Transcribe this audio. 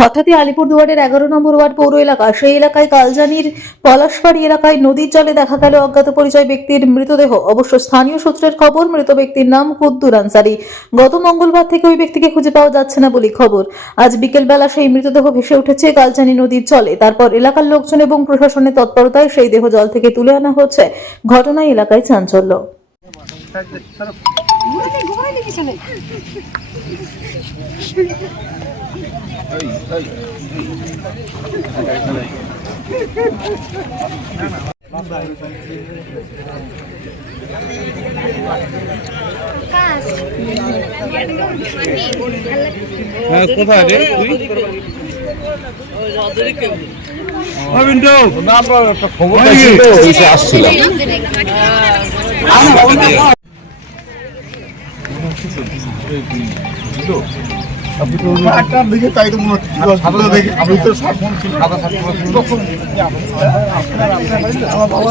হঠাৎই আলিপুরদুয়ারের 11 নম্বর ওয়ার্ড পৌর এলাকা সেই এলাকায় কালজানির পলাশবাড়ি এলাকায় নদীর জলে দেখা গেল অজ্ঞাত পরিচয় ব্যক্তির মৃতদেহ। অবশ্য স্থানীয় সূত্রের খবর, মৃত ব্যক্তির নাম কুদ্দুর আনসারি। গত মঙ্গলবার থেকে ওই ব্যক্তিকে খুঁজে পাওয়া যাচ্ছে না বলে খবর। আজ বিকেলবেলা সেই মৃতদেহ ভেসে উঠেছে কালজানি নদীর জলে। তারপর এলাকার লোকজন এবং প্রশাসনের তৎপরতায় সেই দেহ জল থেকে তুলে আনা হচ্ছে। ঘটনায় এলাকায় চাঞ্চল্য। কোথায় রে তুই? খবর আসছিলাম। দিকে তাই তো মনে হচ্ছে দেখে আমি তো সাবধান ছিল আমার বাবা